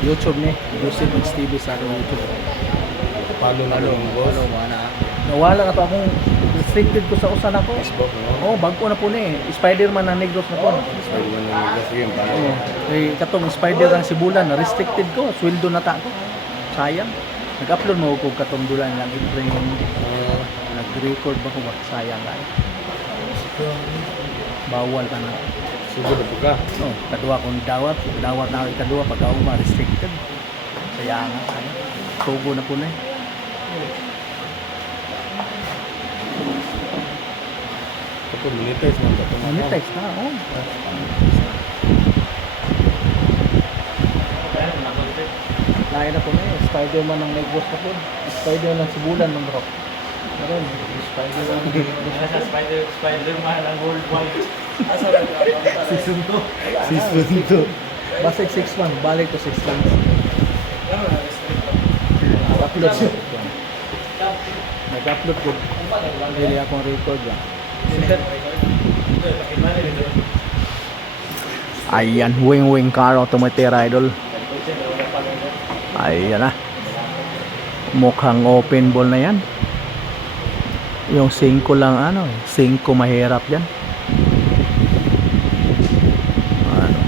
YouTube ni, Joseph Mix TV sa akong YouTube. Follow na lang boss. Follow mo na. Nawala ka to akong restricted ko sa usan ako. Facebook, no? Oh, bago na po ni. Spider-Man na Negros na po. Spider-Man na naglas game. Oo. Kay katong Spider ang Sibulan na restricted ko, sweldo na ta ko. Sayang. Nag-upload mo ko katong dulan lang i-train. Nag-record ba ko ba? Sayang ay. Bawal ka na. Siguro po ka. Oh, kadua kung dawat na ako kadua pag ako ma-restricted. Sayang ay. Tugo na po na. Ito, monetize na ba? Monetize na, oh. Lain na po na eh. Spider-Man ng Negros na po. Spider-Man ng Sibulan ng Rock. Meron. Spider-Man. Spider-Man ang worldwide. Season 2. Season 2. Basta 6 months. Balik to 6 months. Nag-upload siya. Nag-upload ko. Hindi akong record lang. Ayan. Wing car automatic idol. Ayan na. Mukhang open ball na yan. Yung 5 lang ano, 5 mahirap yan. Ano.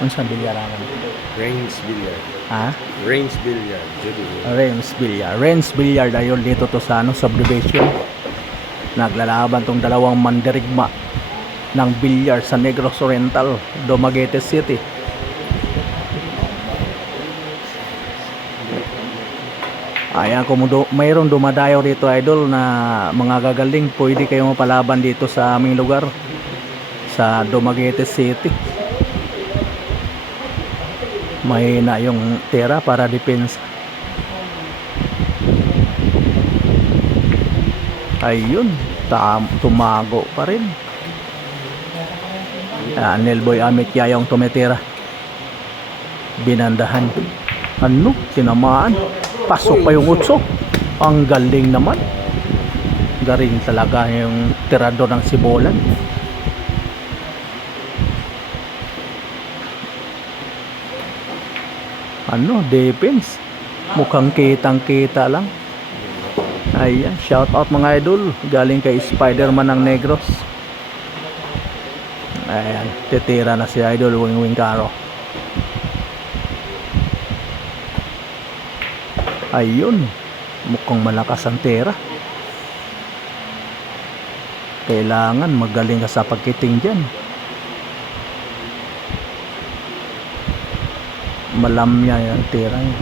Unsan bilyaran? Range Billiard. Ha? Range Billiard. Judy. Renz Billiard ayol dito to sa ano, subdivision. Naglalaban tong dalawang mandirigma ng bilyar sa Negros Oriental, Dumaguete City. Ayan, kung mayroong dumadayo dito idol na mga gagaling, pwede kayong mapalaban dito sa aming lugar sa Dumaguete City. Mahina yung tira para depensa. Ayun, tumago pa rin. Nelboy Amit Yayong tumitira. Binandahan. Ano? Tinamaan. Pasok pa yung utso. Ang galing naman. Galing talaga yung tirado ng Sibulan. Ano? Defense. Mukhang kitang-kita lang. Ayan. Shout out mga idol. Galing kay Spider-Man ng Negros. Ayan, titira na si Idol Wing Caro. Ayun, mukhang malakas ang tira. Kailangan magaling ka sa pagkiting dyan. Malamya yung tira niya.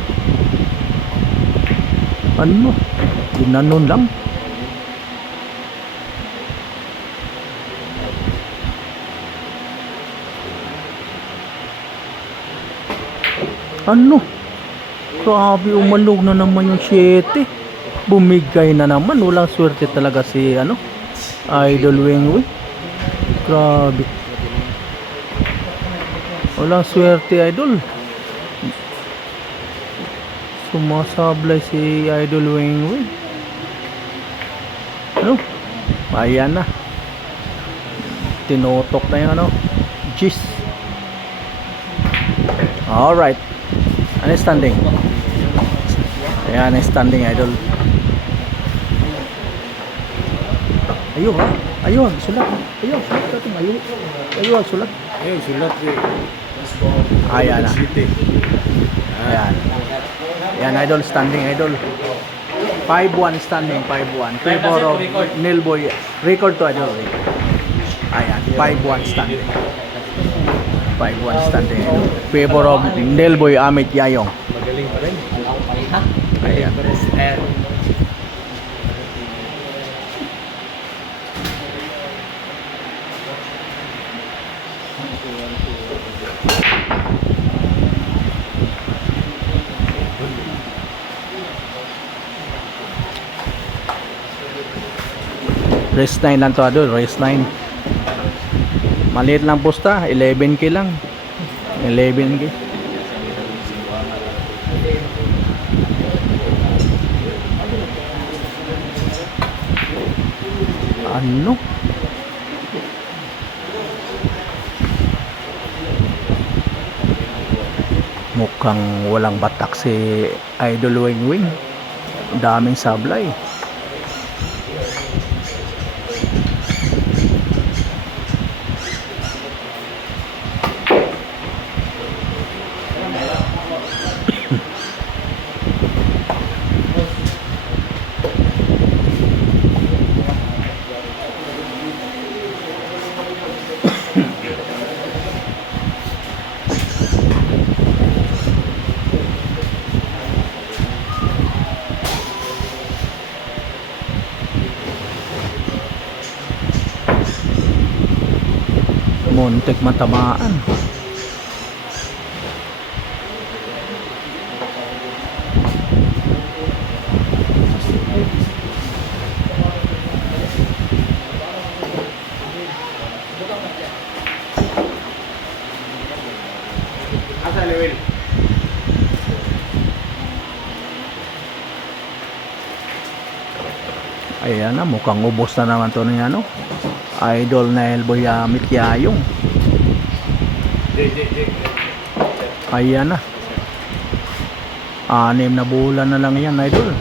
Ano? Ginanon lang. Ano? Grabe, umalog na naman yung 7. Bumigay na naman. Walang swerte talaga si ano, Idol Wing. Grabe. Walang swerte, Idol. Sumasablay si Idol Wing. Ano? Ayan na. Tinutok na yung ano, Gis. Alright. Ano standing? Ayan, standing idol. Ayun ha? Ayun, sulat. Ayun, sulat. Ayun, sulat. Ayun, sulat eh. Ayan na. City. Ayan. Ayan, idol, standing idol. 5-1 standing, 5-1. Favor of Nelboy. Record to idol. Ayan, 5-1 standing. 5-1 standing. Favor of Nelboy Amit Yayong. Magaling pa rin. Ayan. Race 9 lang to adol, race 9. Maliit lang pusta, 11k lang. 11k. Ano? Mukhang walang batak si Idol Wing Wing. Daming sablay. Muntik matamaan. Asa level? Ayan na, mukhang ubos na naman to ni ano, Idol na Elboy Mityayong. Ayan na. 6 na bulan na lang yan, Idol.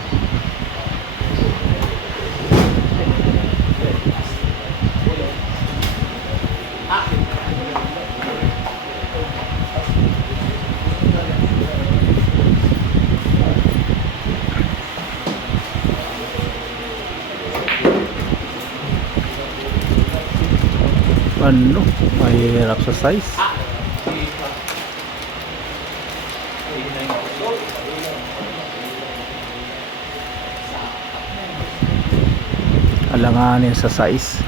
Ano? Mahirap sa size. Alanganin sa size.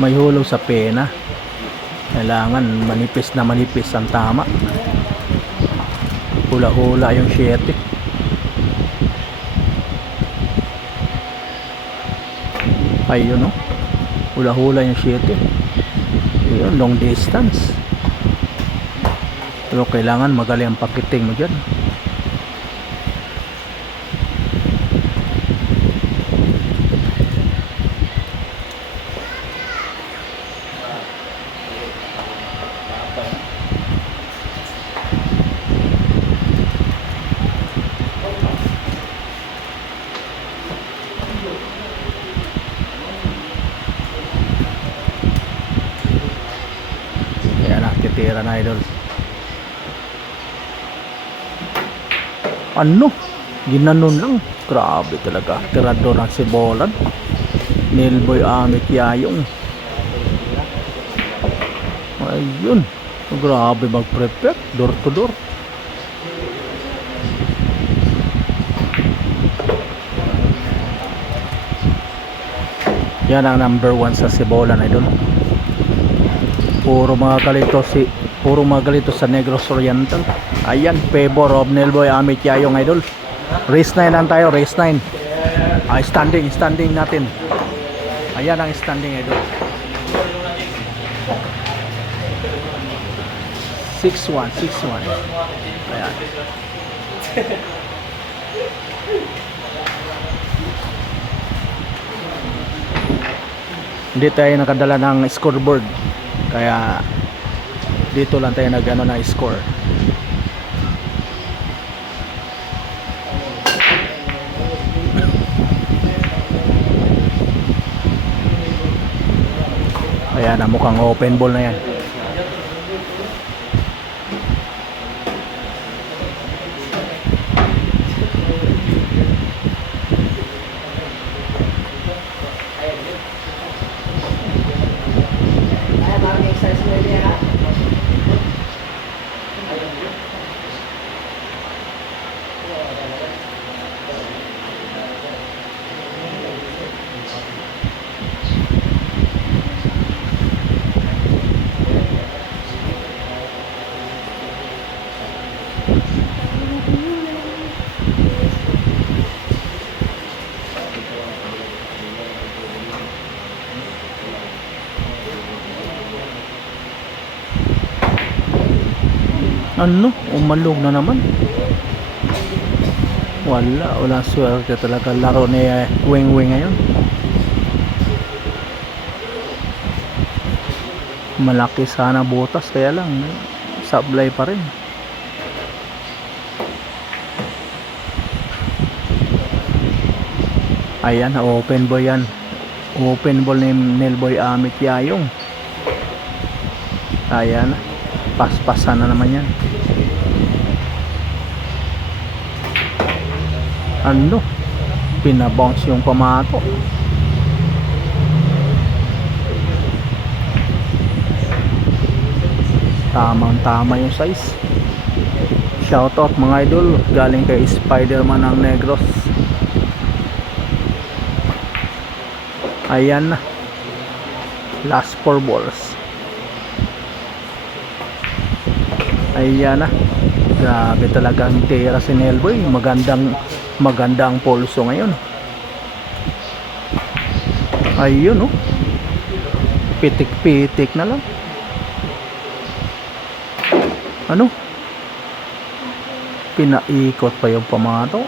May hulog sa pena. Kailangan manipis na manipis ang tama. Hula-hula yung 7. Ayun, no? Hula-hula yung 7. Yun, long distance. Pero kailangan magaling ang pakiting mo dyan. Titira na, Idol. Ano? Ginanon lang. Grabe talaga. Tirador ng Sibolan. Nilboy Mityayong. Ayun. Grabe mag-prepare. Door to door. Yan ang number 1 sa Sibolan, Idol. Puro mga galito sa Negros Oriental. Ayan, favor of Nilboy Mityayong, Idol. Race 9 lang tayo, race 9. Standing natin. Ayan ang standing, Idol. 6-1. Ayan. Hindi tayo nakadala ng scoreboard. Kaya dito lang tayo nag-ano na score. Ayan na, mukhang open ball na yan. Ano? Umalog na naman. Wala swerte talaga laro ni Wing Wing ngayon. Malaki sana butas, kaya lang sablay pa rin. Ayan, open ball yan. Open ball ni Nelboy Amit Yayong. Ayan, paspasan na naman yan. Ano? Pinabounce yung pamato. Tamang tama yung size. Shoutout mga idol, galing kay Spiderman ng Negros. Ayan na, last 4 balls. Ayan na, grabe talaga ang tira si Nelboy. Magandang pulso ngayon. Ayun, oh, pitik-pitik na lang. Ano, pinaikot pa yung pamato.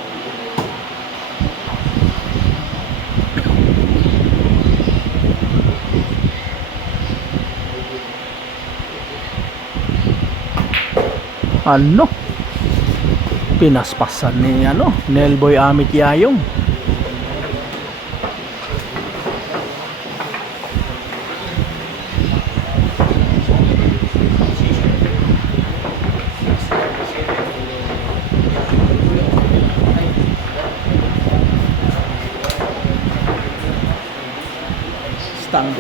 Ano, pinaspasan ni Nelboy Amit Yayong. Stand.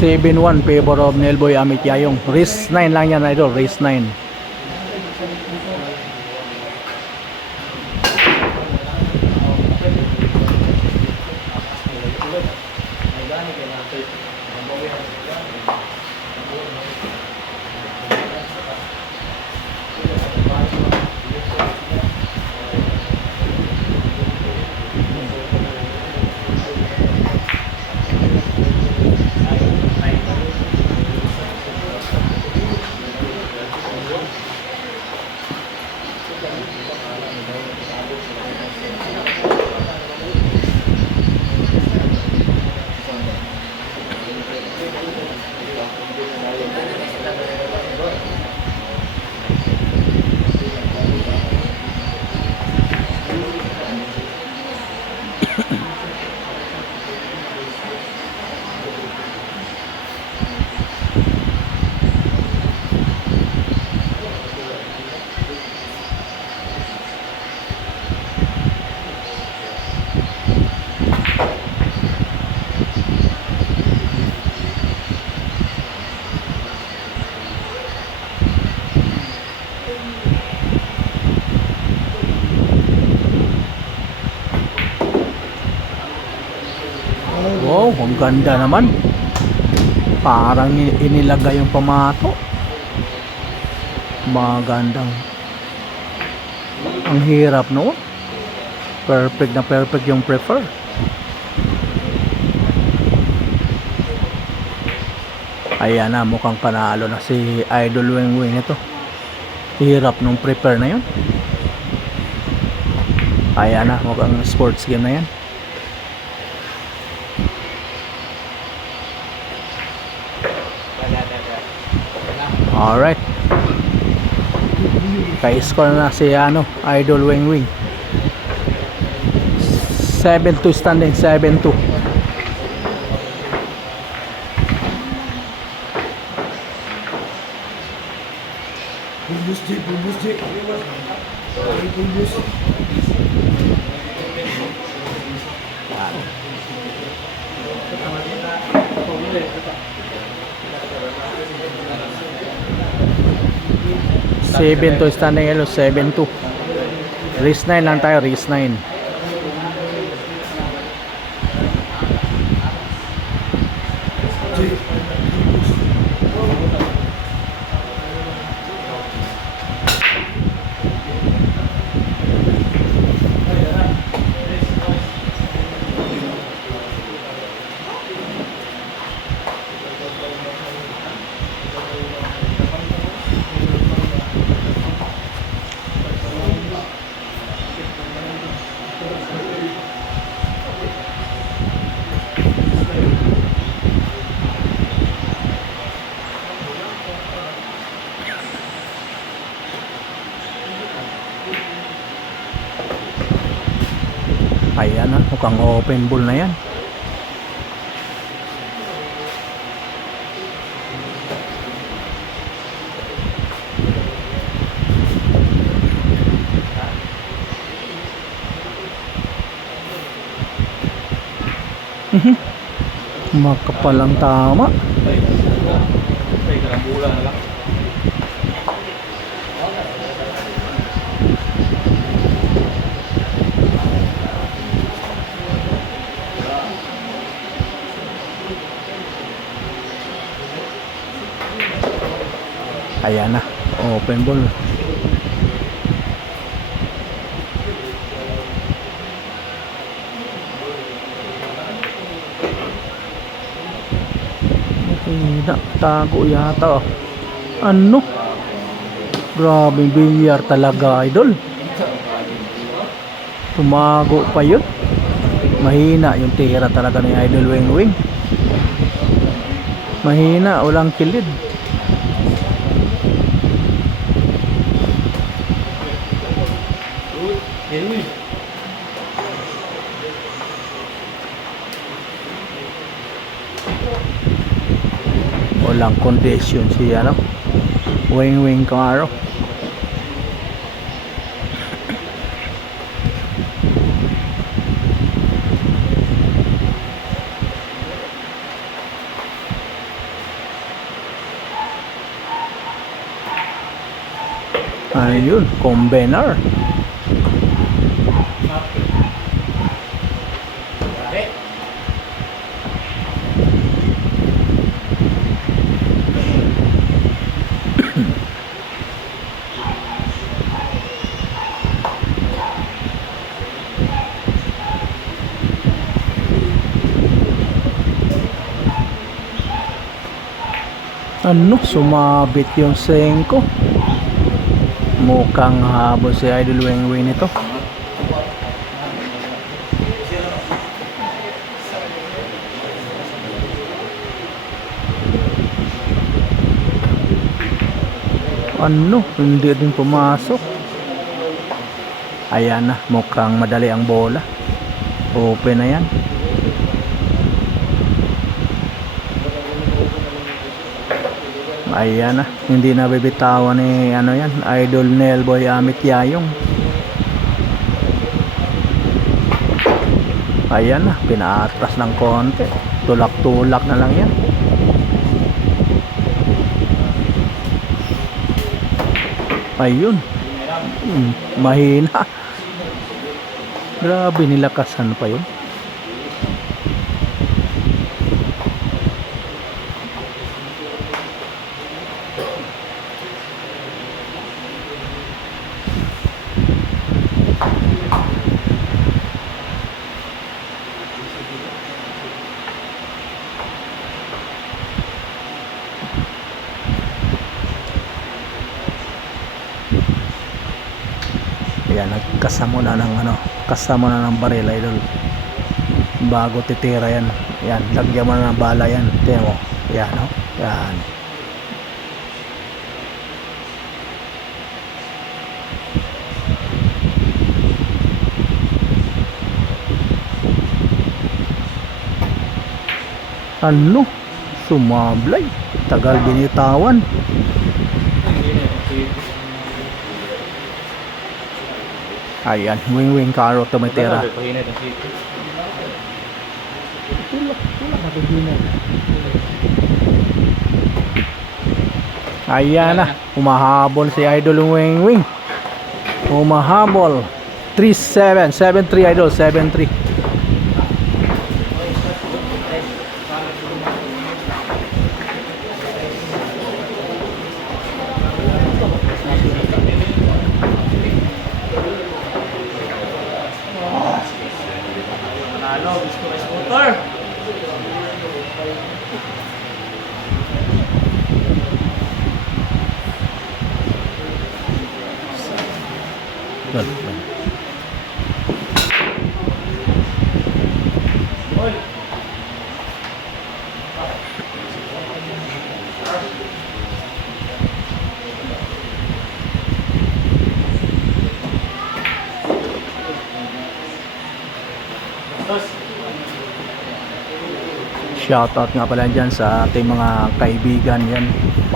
7-1 favor of Nelboy Amit Yayong. Race 9 lang yan idol, race 9. Wow, ang ganda naman. Parang inilagay yung pamato. Magandang. Ang hirap, no? Perfect na perfect yung prefer. Ayan na, mukhang panalo na si Idol Weng Weng ito. Hirap nung prepare na yun. Ayan na, mukhang sports game na yan. Alright. Ka-score na si Idol Weng Weng. 7-2 standing, 7-2. Pulbus J. Pulbus. 7-2 standing elo, 7-2. Race 9 lang tayo, race 9. Ayan na, mukhang open ball na yan. Makapalang tama. Ay, karambula na lang. Ayan na, open ball. Hindi, tago yata. Ano? Grabe, bilyar talaga, idol. Tumago pa yun. Mahina yung tira talaga ni Idol Wing Wing. Mahina, walang kilid. Uy. Walang condition si ano, Wing Wing Caro. Ayun, combiner. Ano, sumabit yung sengko. Mukhang habol si Idol Wing Wing nito. Ano, hindi din pumasok. Ayan na, mukhang madali ang bola. Open na yan. Ayan na, hindi na bibitawan ni ano yan, Idol Nelboy Amit Yayong. Ayan na, pinaatras ng konti. Tulak-tulak na lang yan. Ayun. Mahina. Grabe, nilakasan pa yun. Ayan, nagkasamo na ng ano, kasamo na ng baril, idol. Bago titira yan. Yan, lagyan mo na ng bala yan. Tingnan mo. Yan, no? Yan. Ano? Sumablay. Tagal binitawan. Ayan, Wing Wing Caro tumitira. Pahinay ng sito. Ayan na, humahabol si Idol Wing Wing. Humahabol. 3-7, 7-3 Idol, 7-3. Panalo, gusto ka scooter. Shoutout nga pala dyan sa ating mga kaibigan yan.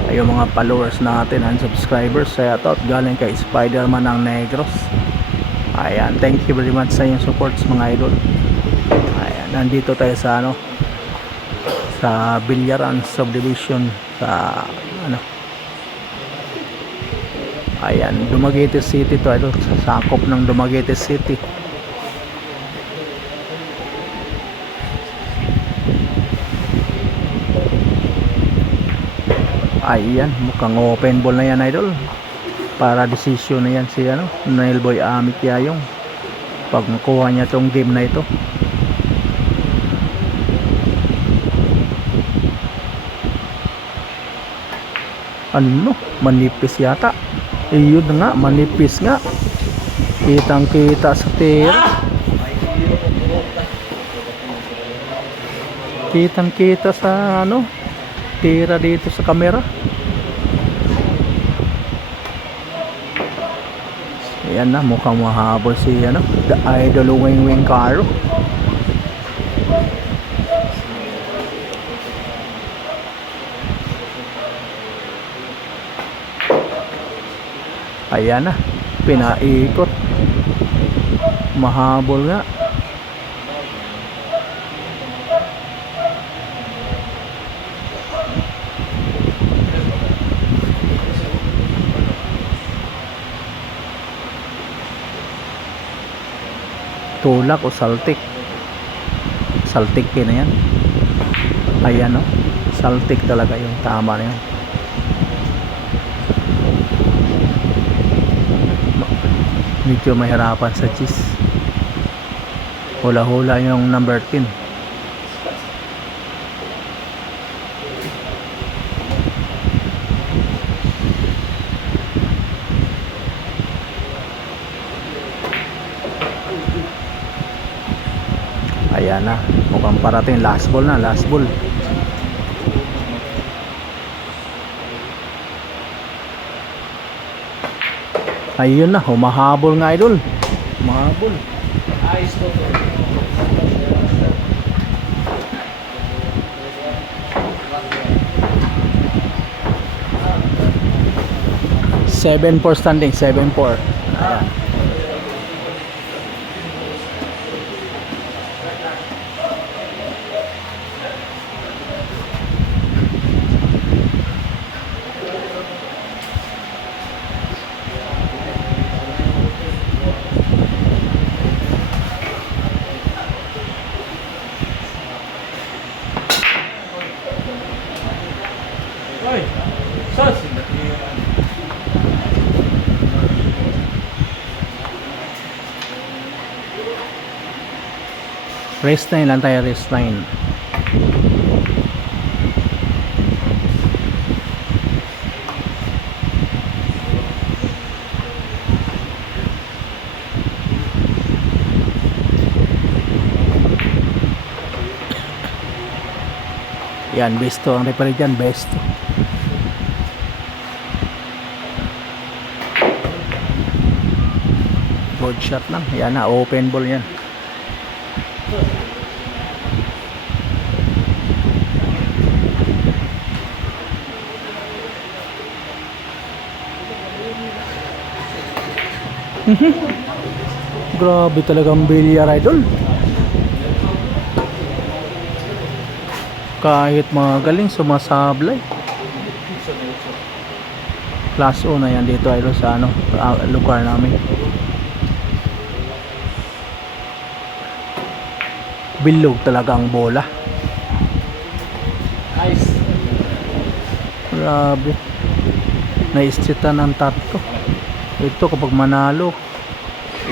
Ay yung mga followers natin and subscribers. Shoutout galing kay Spider-Man ng Negros. Ayan, thank you very much sa inyong supports mga idol. Ayan, nandito tayo sa ano, sa Bilyaran Subdivision sa ano. Ayan, Dumaguete City to idol, sa sakop ng Dumaguete City. Ayan, mukhang open ball na yan idol. Para decision na yan si ano, Nailboy Amit Yayong. Pag makuha niya tong game na ito. Ano, manipis yata. Iyon nga, manipis nga. Kitang kita sa tira. Kitang kita sa ano, tira dito sa camera. Ayan na, mukhang mahabol si ano, the idol Wing Wing Caro. Ayan na, pinaikot. Mahabol nga. Tulak o saltik? Saltik na yan. Ayan o, saltik talaga yung tama na yan. Medyo mahirapan sa cheese. Hula-hula yung number 10. Ayan na, mukhang parating last ball na, last ball. Ayun na, humahabol nga idol. Humahabol. Ayos to. 7-4 standing, 7-4. Ayan. Uy, sus! Race 9 lang tayo, race 9. Yan, besto ang referee dyan, besto. Good shot lang. Yan na, open ball yan. Grabe talagang bilyar idol. Kahit magaling sumasablay. Class O na yan dito idol sa ano, lugar namin. Bilog talaga ang bola. Nice. Grabe. Na-streetan ng tatlo. Ito kapag manalo,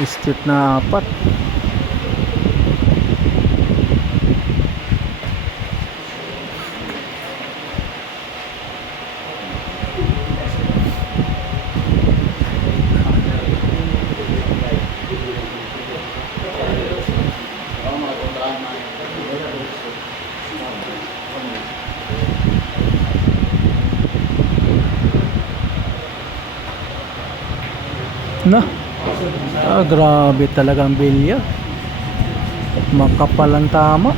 street na 4. Na, grabe talagang bilya. Makapal ang tama.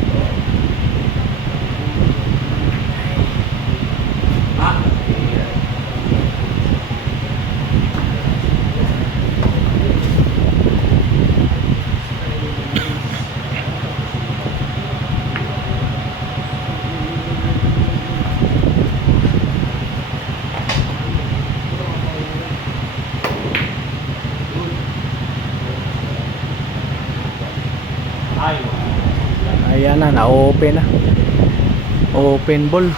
Ayan na, na-open na. Open ball.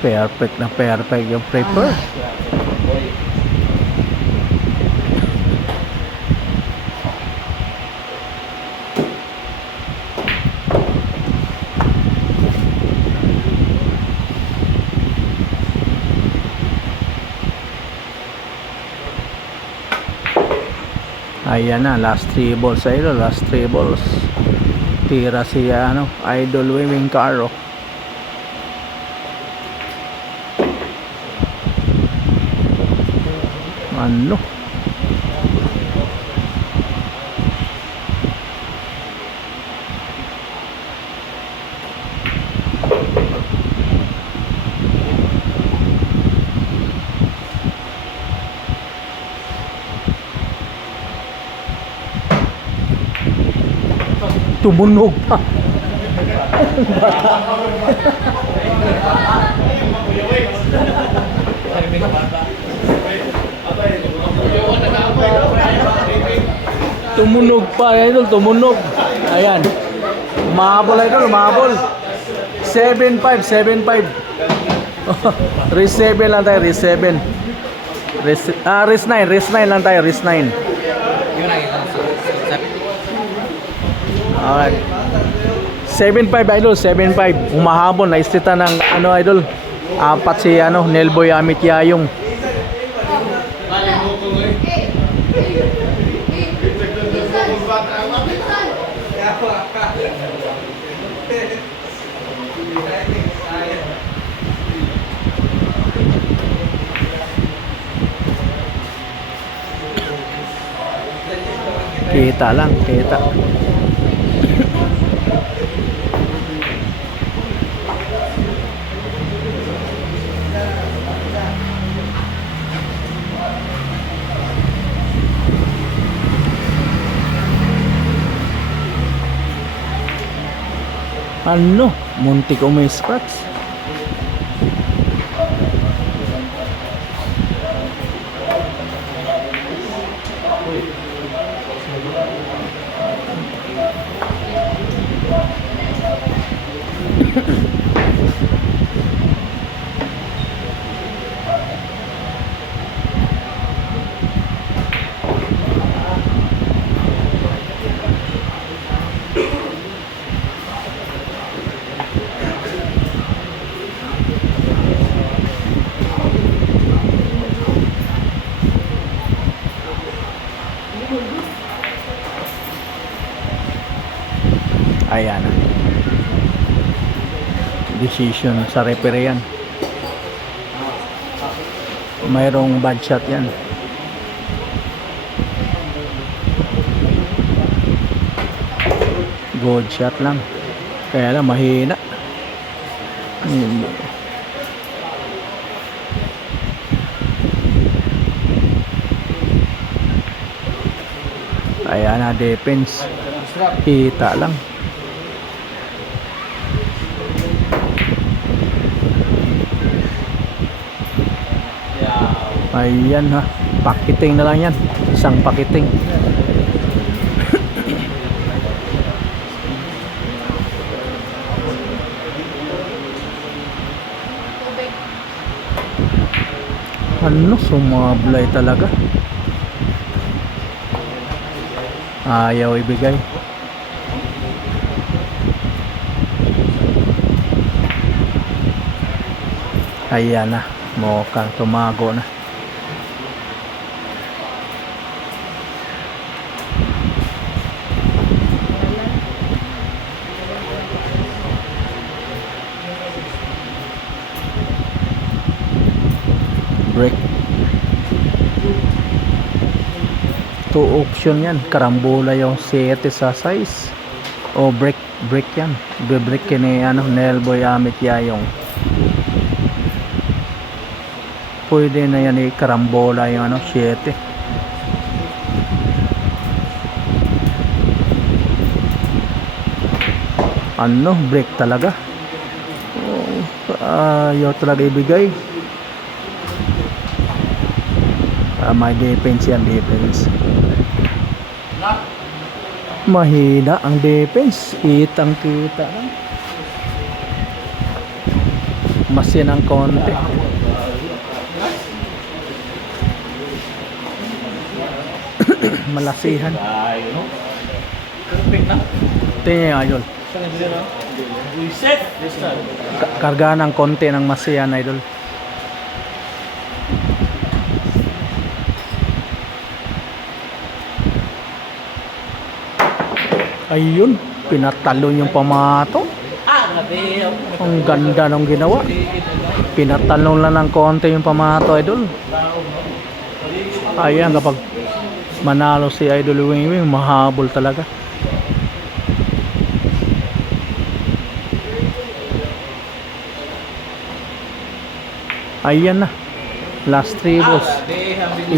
Perfect na perfect yung prepper. Ayan na, last 3 balls idol, last 3 balls. Tira si Idol Wiming Caro. Ano? Tumunog pa. Tumunog pa, idol, tumunog. Ayan. Umabol, idol, umabol. 7-5, 7-5. Race 7 lang tayo, race 7. Race 9 lang tayo, race 9. Alright. 7-5 idol, 7-5. Umahabol, naistita ng idol. Apat si Nelboy Amit Yayong. Kita lang, kita. Ano? Muntik umi-scratch. Ayan. Decision sa referee yan. Mayroong bad shot yan. Good shot lang. Kaya lang mahina. Ayan na, defense. Kita lang. Ayan ha, pakiting na lang yan. Isang pakiting. Ano, sumablay talaga. Ayaw ibigay. Ayan na, mukhang tumago na. Break. 2 option yan. Karambola yung 7 sa size. O break yan. Break ni Nelboy Amit Yayong. Pwede na yan karambola yung 7. Break talaga. Ayaw talaga ibigay. May defense yan, defense. Mahina ang defense. Kitang kita lang. Masin ang konti. Malasihan. Perfect na. Tingnan yung idol. Reset. Restart. Karga ng konti ng masiyan, idol. Ayun, pinatalon yung pamato. Grabe. Ang ganda ng ginawa. Pinatalon lang ng konti yung pamato, idol. Ayan, kapag manalo si Idol Wing Wing, mahabol talaga. Ayan na. Last 3 balls.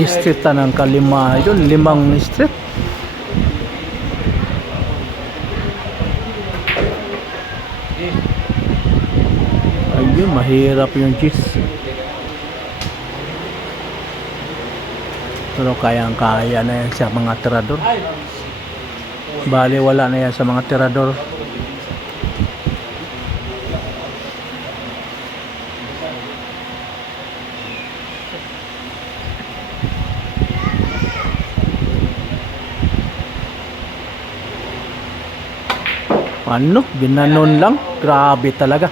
Street na ng kalima, idol. 5 street. Ayun, mahirap yung cheese. Pero kayang-kaya na yan sa mga tirador. Bali, wala na yan sa mga tirador. Ano? Ginanon lang? Grabe talaga.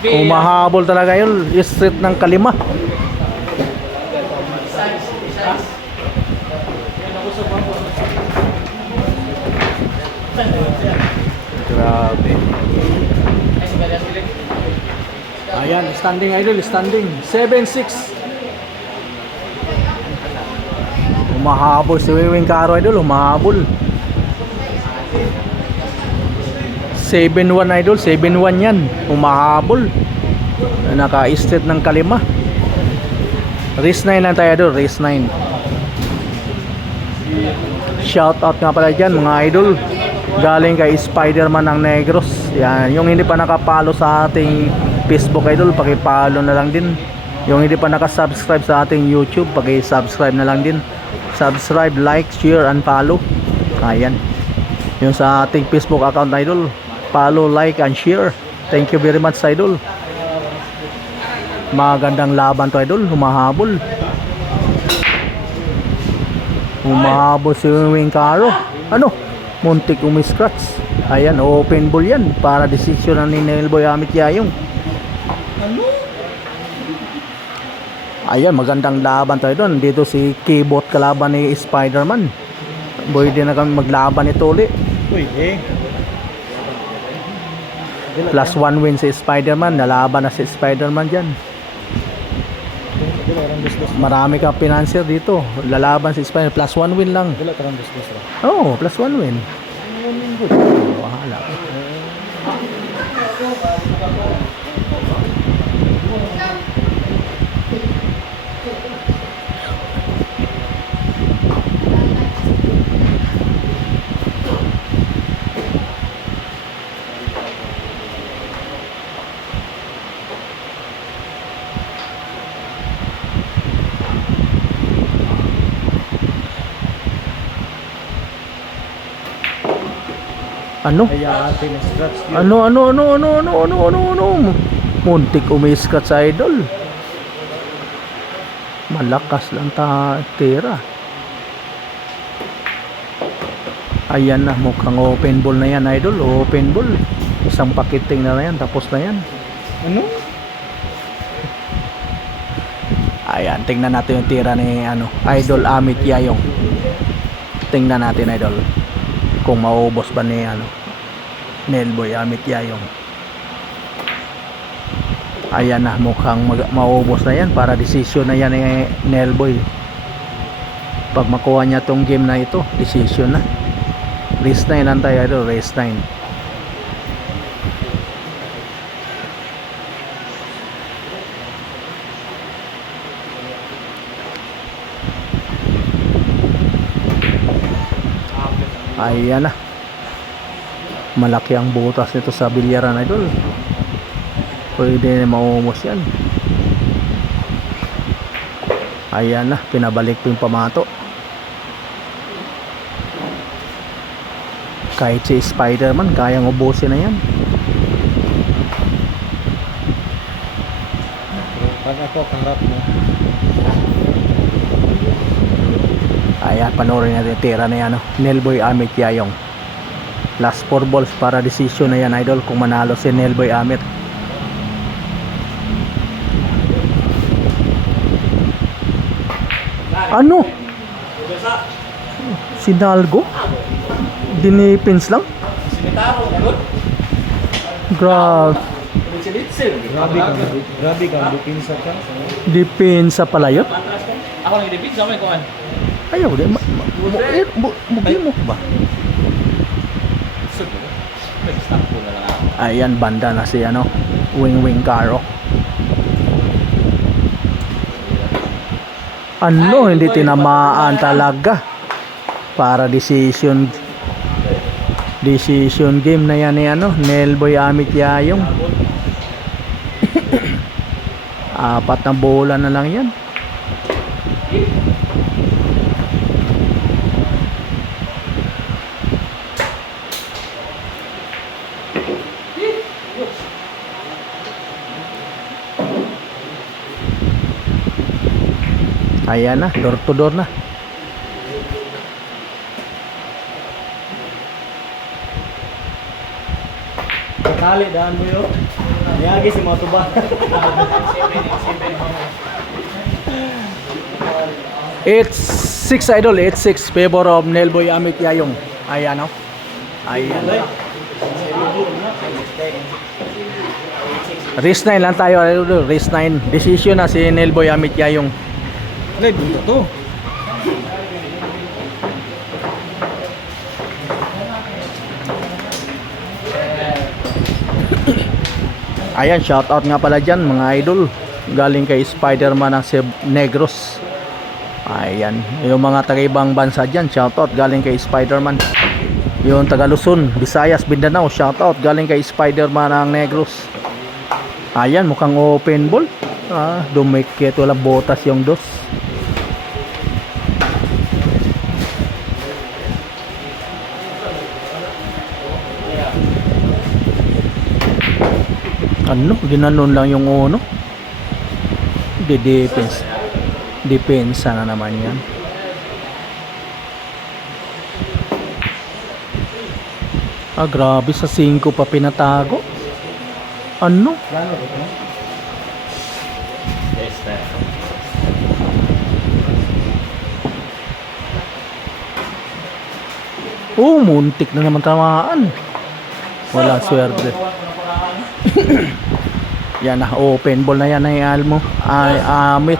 Umahabol talaga yun. Street ng kalima. Grabe. Ayan, standing idol, standing. 7-6. Umahabol si Wiwing Caro, idol. Umahabol. 7-1 idol, 7-1 yan. Umahabol. Naka-street ng kalima. Race 9 lang tayo idol, race 9. Shout out nga pala dyan mga idol. Galing kay Spider-Man ng Negros. Yan, yung hindi pa nakapalo sa ating Facebook idol, paki-follow na lang din. Yung hindi pa naka-subscribe sa ating YouTube, paki-subscribe na lang din. Subscribe, like, share, and follow. Ayan. Yung sa ating Facebook account idol, follow, like, and share. Thank you very much idol. Magandang laban to idol, humahabol. Humahabol si Wing Caro. Ano? Muntik umi-scratch. Ayan, open ball yan. Para decision na ni Nelboy Amit Yayong. Ayan, magandang laban tayo doon. Dito si Keyboard kalaban ni Spider-Man. Pwede na kami maglaban ito ulit. Plus 1 win si Spider-Man. Nalaban na si Spider-Man dyan. Marami kang financier dito. Lalaban si Spider-Man. Plus 1 win lang. Oo, plus 1 win. Wahala. Ano? Ano? Muntik umiskat sa idol. Malakas lang tira. Ayan na, mukhang open ball na yan idol. Open ball. Isang pakiting na yan, tapos na yan. Ano? Ayan, tingnan natin yung tira ni Idol Amit Yayong. Tingnan natin idol kung maubos ba ni Nelboy Amit Yayong. Ayan na, mukhang maubos na yan. Para decision na yan ni Nelboy. Pag makuha niya tong game na ito, decision na. Race 9 lang tayo idol, race 9. Ayan na. Malaki ang butas nito sa bilyaran idol. Pwede na maumos yan. Ayan na, pinabalik po yung pamato. Kahit si Spider-Man, kayang ubusin na yan. Pag ako kaharap mo. Ayan, panoorin natin yung tira na yan, no? Nelboy Amit Yayong. Last 4 balls para decision na yan, idol, kung manalo si Nelboy Amit. Ano? Sinalgo? Dinipins lang? Sinitaro, nalot. Grabe. Grabe ka, dipinsa ka. Depensa pala yun? Matras ka. Ako lang dipinsa, may kuhan. Ayaw din. Bugi mo ba? Nag-stop ko na lang ako. Ayan, banda na si ano, Wing Caro. Ano, hindi tinamaan talaga. Para decision game na yan ni ano, Nelboy Amit Yayong. 4 na bola na lang yan. Ayan na, door to door na. Katali, daan mo yun. Niyagi si mga tuba. 8-6 idol, 8-6 favor of Nelboy Amit Yayong. Ayan o. Ayan. Race 9 lang tayo, idol. Race 9. Decision na si Nelboy Amit Yayong. Lay, bunto to. Ayan, shoutout nga pala dyan mga idol. Galing kay Spider-Man ng Negros. Ayan, yung mga taga-ibang bansa dyan, shoutout galing kay Spider-Man. Yung taga Luzon, Visayas, Mindanao, shoutout galing kay Spider-Man ng Negros. Ayan, mukhang open ball. Dumikit, wala botas yung dos. Ano, ginanon lang yung uno. Depensa na naman yan. Grabe, sa 5 pa pinatago. Ano? Plano ko to? Yes, sir. Muntik na naman tamaan. Wala swerte. Yan na, open ball na yan ay Almo. Amit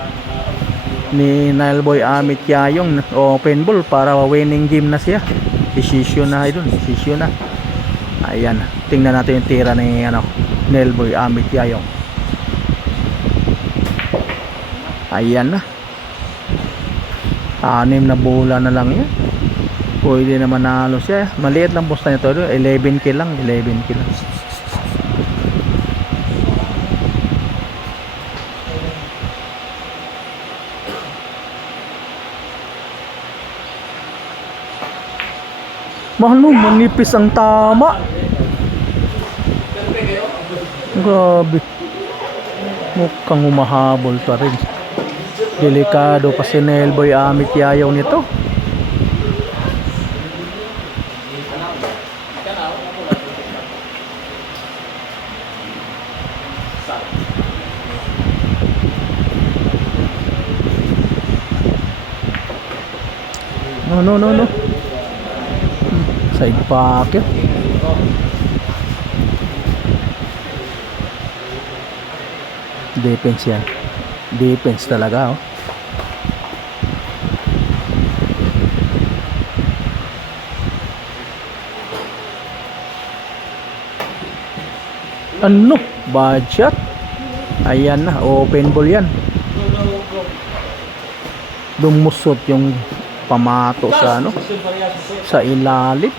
ni Nelboy Amit Yayong. Open ball para winning game na siya. Decision na idol, decision na. Ayan, tingnan natin yung tira ni ano, Nelboy Amit Yayong. Ayan na. 6 na bola na lang yan. Pwede naman nalo siya. Maliit lang posta nito, 11k lang, 11k lang. Mahal mo, manipis ang tama. Grabe. Mukhang humahabol pa rin. Delikado pa si Nelboy Amit Yayong nito. No. Side pocket. Defense yan. Defense talaga, oh. Ano? Bad shot. Ayan na, open ball yan. Lumusot yung pamato sa ano, sa ilalim.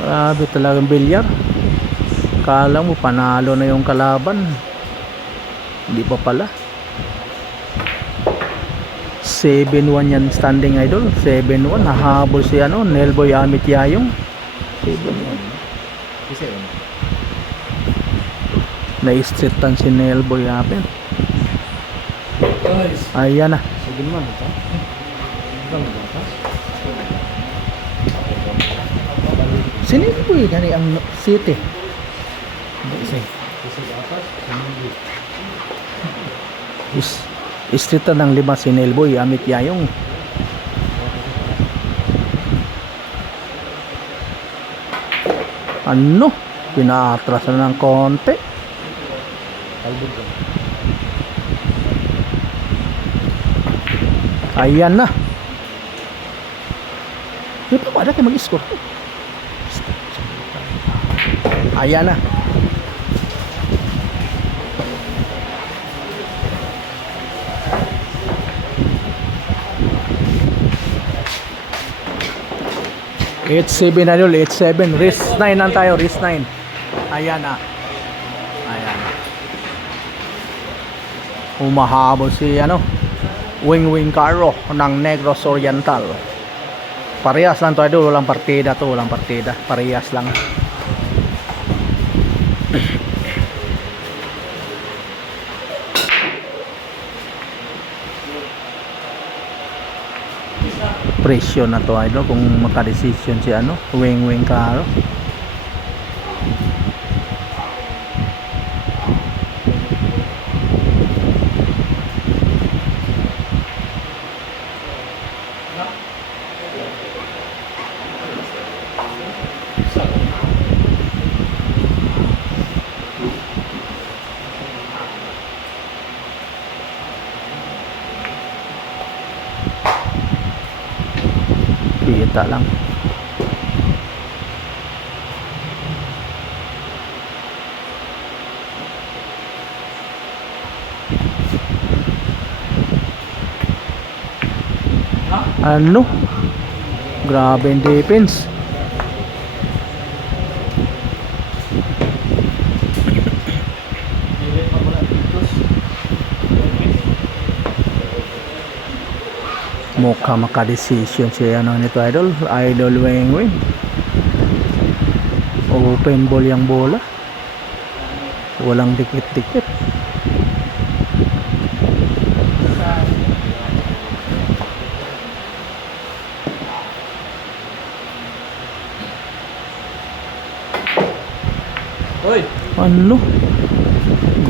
Grabe talagang bilyar. Kala mo panalo na yung kalaban. Hindi pa pala. 7-1 yan standing idol. 7-1. Nahabol si Nelboy Amit Yayong. 7-1. Kasi yun. Na-streetan si Nelboy Amit. Guys, Ayan na. Sige naman ito. Si Nelboy gani ang City. Streetan ng 5 si Nelboy Amit Yayong. Ano? Pinaatras na ng konti. Kalbog ko. Ayan na. Di pa ba kayo mag-score? Ayan na. It's 7 na yun, 8-7. Race 9 lang tayo, race 9. Ayan na. Ayan na. Umahabol si Wing Wing Caro ng Negros Oriental. Parehas lang to idol, walang partida to, walang partida. Parehas lang. Presyo na to idol kung makadesisyon si Wing Wing Caro. Kita lang. Grabe yung defense. Mukha makadesisyon si nito idol Wing Wing. Open ball yung bola, walang dikit-dikit. Hoy!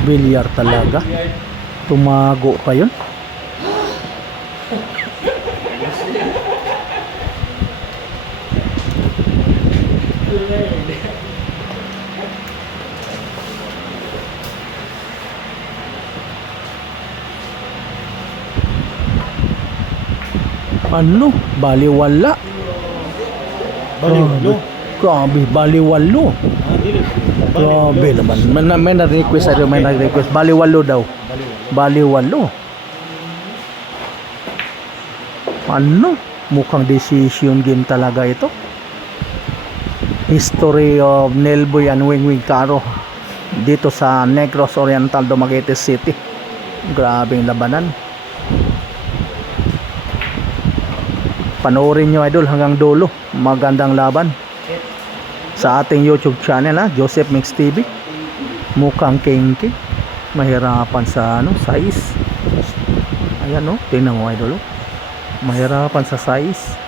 Bilyar talaga. Tumago pa yun. Baliwala. Baliwalo? Grabe, baliwalo. Dili. Grabe naman. May na-request may nag-request. Baliwalo daw. Baliwalo. Mukhang decision game talaga ito. History of Nelboy and Wing Wing Caro dito sa Negros Oriental, Dumaguete City. Grabeng labanan. Panoorin nyo idol hanggang dulo. Magandang laban sa ating YouTube channel Joseph Mix TV. Mukhang kinky. Mahirapan sa size. Ayan tingnan mo idol. Mahirapan sa size.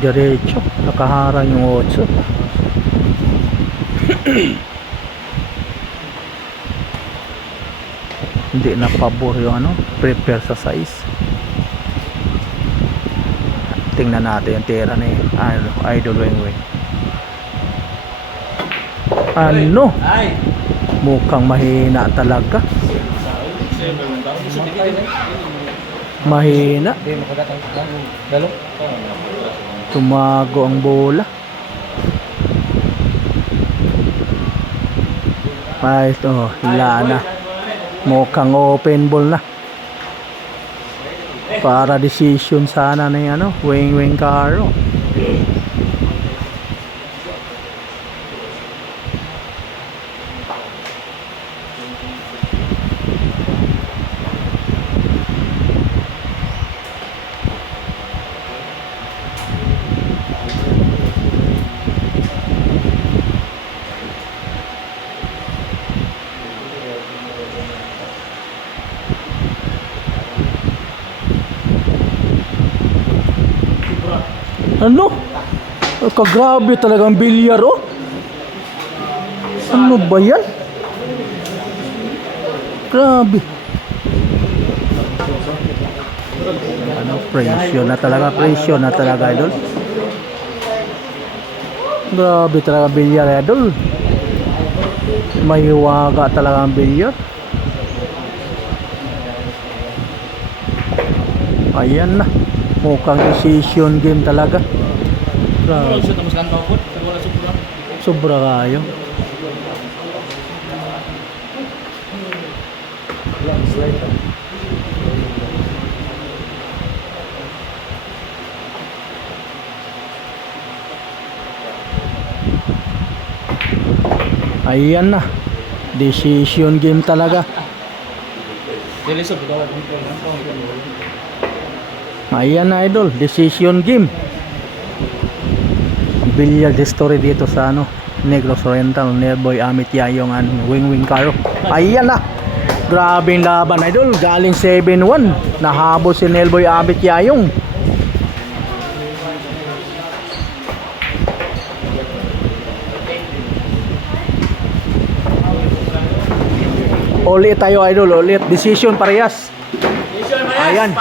Diretso, nakaharang yung 8. Hindi na pabor yung prepare sa size. Tingnan natin yung tira ni Idol Wing Wing. Ay! Mukhang mahina talaga. Mahina. Tumago ang bola. Ay, ito, wala na. Mukhang open ball na. Para decision sana ni Wing Wing Caro. Ano? Kagrabe talagang bilyar oh. Ano ba yan? Grabe. Ano, presyo na talaga idol. Grabe talaga bilyar idol. May waga talaga ang bilyar. Ayan na. Mukhang decision game talaga. Grabe. Sobra kayo. Ayan na. Decision game talaga. Ayan na idol, decision game. Billiard history dito sa ano, Negros Oriental, Nearboy Amit Yayong Wing Wing Caro. Ayan na. Grabing laban idol, galing 7-1. Nahabol si Nearboy Amit Yayong. Ulit tayo idol, ulit. Decision parehas. Ayan.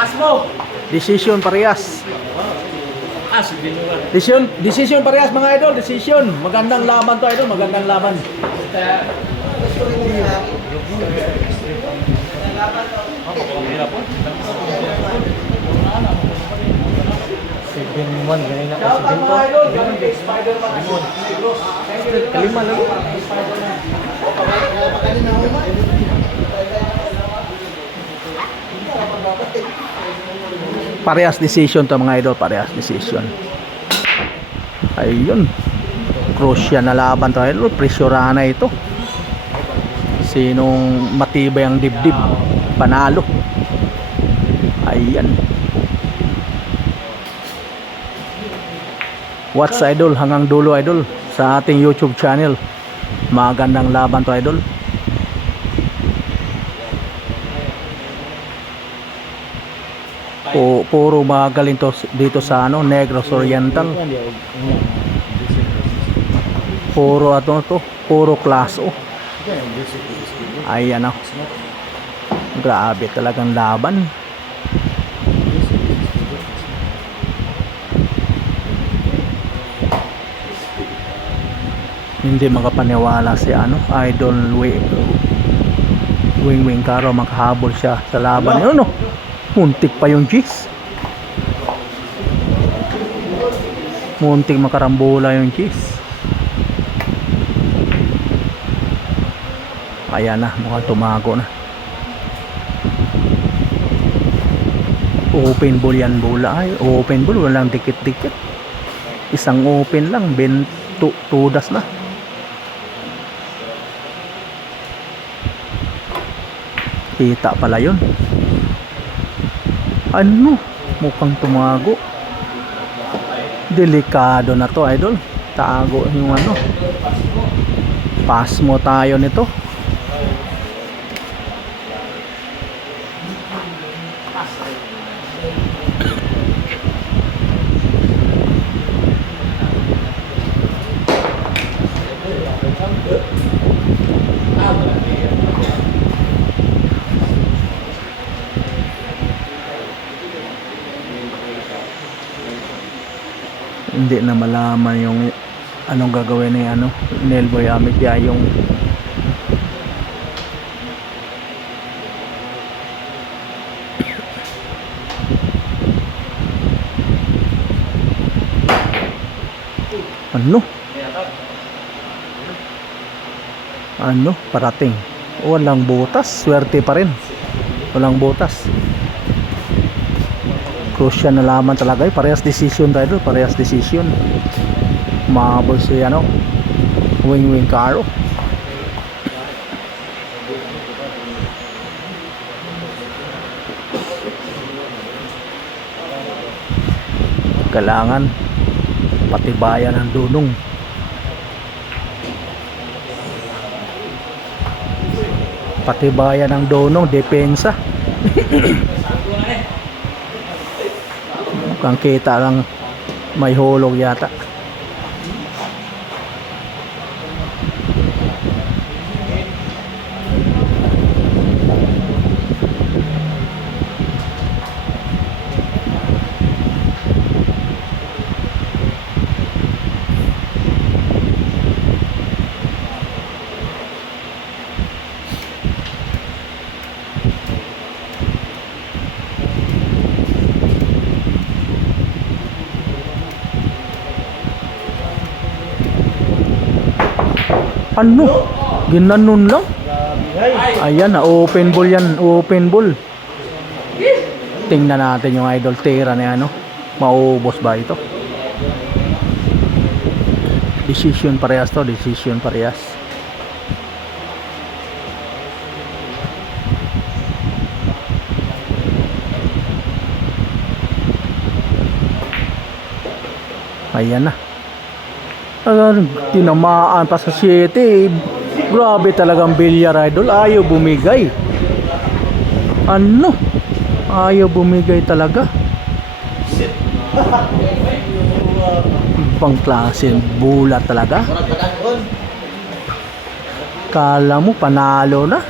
Decision parehas. Decision parehas mga idol, decision. Magandang laban to idol, magandang laban. Kalima lang. Parehas decision to mga idol, parehas decision. Ayun. Crucial na laban to idol, presyurahan na ito. Sinong matibay ang dibdib, panalo. Ayan. Watch idol hanggang dulo idol sa ating YouTube channel. Magandang laban to idol. Puro magaling to dito sa ano, Negros Oriental. Puro puro class O. Ayan oh. Grabe talagang laban. Hindi makapaniwala si ano, Idol Wing Wing Caro, makahabol siya sa laban. Ano? Muntik pa yung G's. Muntik makarambola yung G's. Ayan na, mukhang tumago na. Open ball yan bola. Ay, open ball, walang dikit-dikit. Isang open lang, tudas na. Kita pala yun. Ano? Mukhang tumago. Delikado na to idol. Tago yung ano. Pass mo tayo nito. Hindi na malaman yung anong gagawin ni ano, Nearboy Amit Yayong. Ano parating, walang butas, swerte pa rin, walang butas. Crucial na laman talaga eh. Parehas decision tayo, parehas decision. Mahabol si ano, Wing Wing Caro. Kailangan patibayan ng dunong. Patibayan ng dunong, depensa. Mukhang kita lang May hulog yata. Ano? Ginanon lang? Ayan na, open ball yan, open ball. Tingnan natin yung idol tira na ano. Maubos ba ito? Decision parehas to, decision parehas. Ayan na. Tinamaan pa sa 7. Grabe talagang bilyar idol. Ayaw bumigay. Ano? Ayaw bumigay talaga. Ibang klase. Bulat talaga. Kala mo panalo na.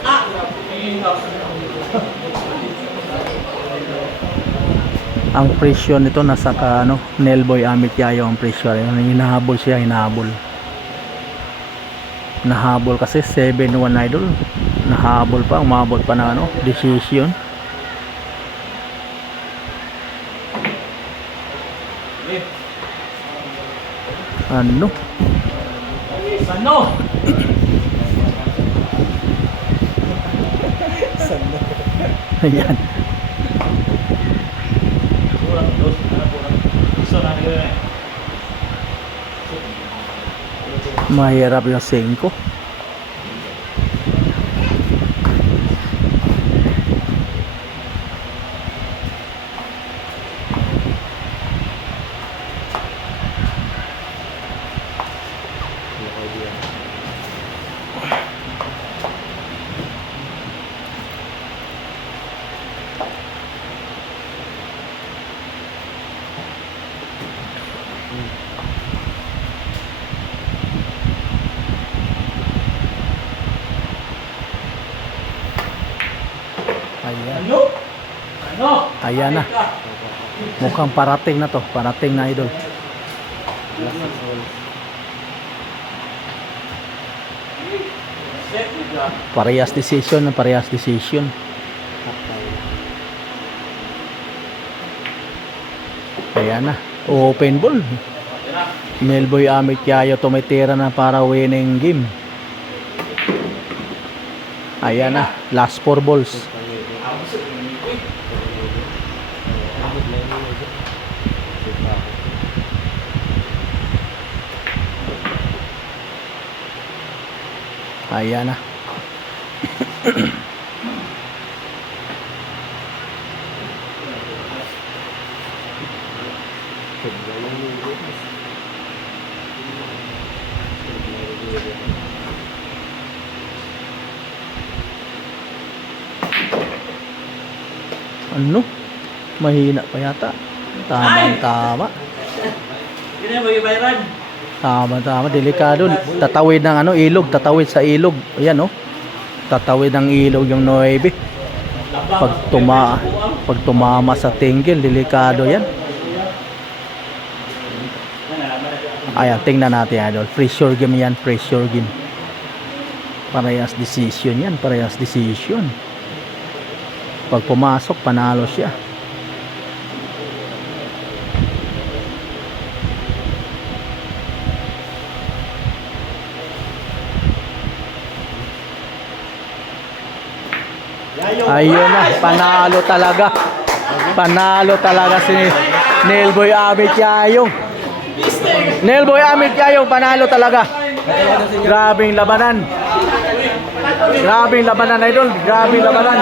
Ang presyo nito nasa ano, Nelboy Amit Yayo ang presyo. Hinahabol siya, hinahabol. Nahabol kasi 7-1 idol. Nahabol pa, umabot pa ng ano, decision. Ano? Sano? Ayan. Mahirap yung 5. Ayan. Ano? Ano? Ayan na. Mukhang parating na to. Parating na idol. Parehas decision na parehas decision. Ayan na. Open ball. Nelboy Amit Yayo tumitira na para winning game. Ayan na. Last 4 balls. Ayan na. Ano? Mahina pa yata. Tama. Hindi mo ibayran. Tama, delikado. Tatawid ng ano, ilog, tatawid sa ilog. Ayan, oh. Tatawid ng ilog yung 9. Pag tumama sa tinggil, delikado 'yan. Ayan, tingnan natin, idol. Pressure game 'yan, pressure game. Parehas decision 'yan, parehas decision. Pag pumasok, panalo siya. Ayun na, panalo talaga. Panalo talaga si Nelboy Amit Yayo. Nelboy Amit Yayo, panalo talaga. Grabing labanan. Grabing labanan, idol. Grabing labanan.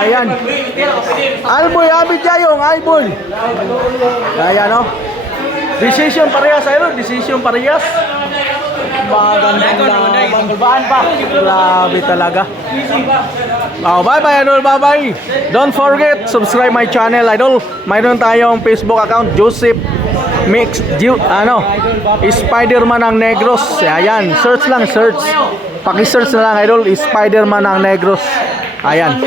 Ayan. Alboy Amit Yayo, Alboy. Ayan, no. Decision parehas, idol. Decision parehas. magandang laban pa. Grabe talaga. Oh, bye-bye, idol. Bye-bye. Don't forget, subscribe my channel, idol. Mayroon tayong Facebook account, Joseph Mix, Spider-Man ng Negros. Ayan, search lang, search. Paki-search na lang, idol, Spider-Man ng Negros. Ayan.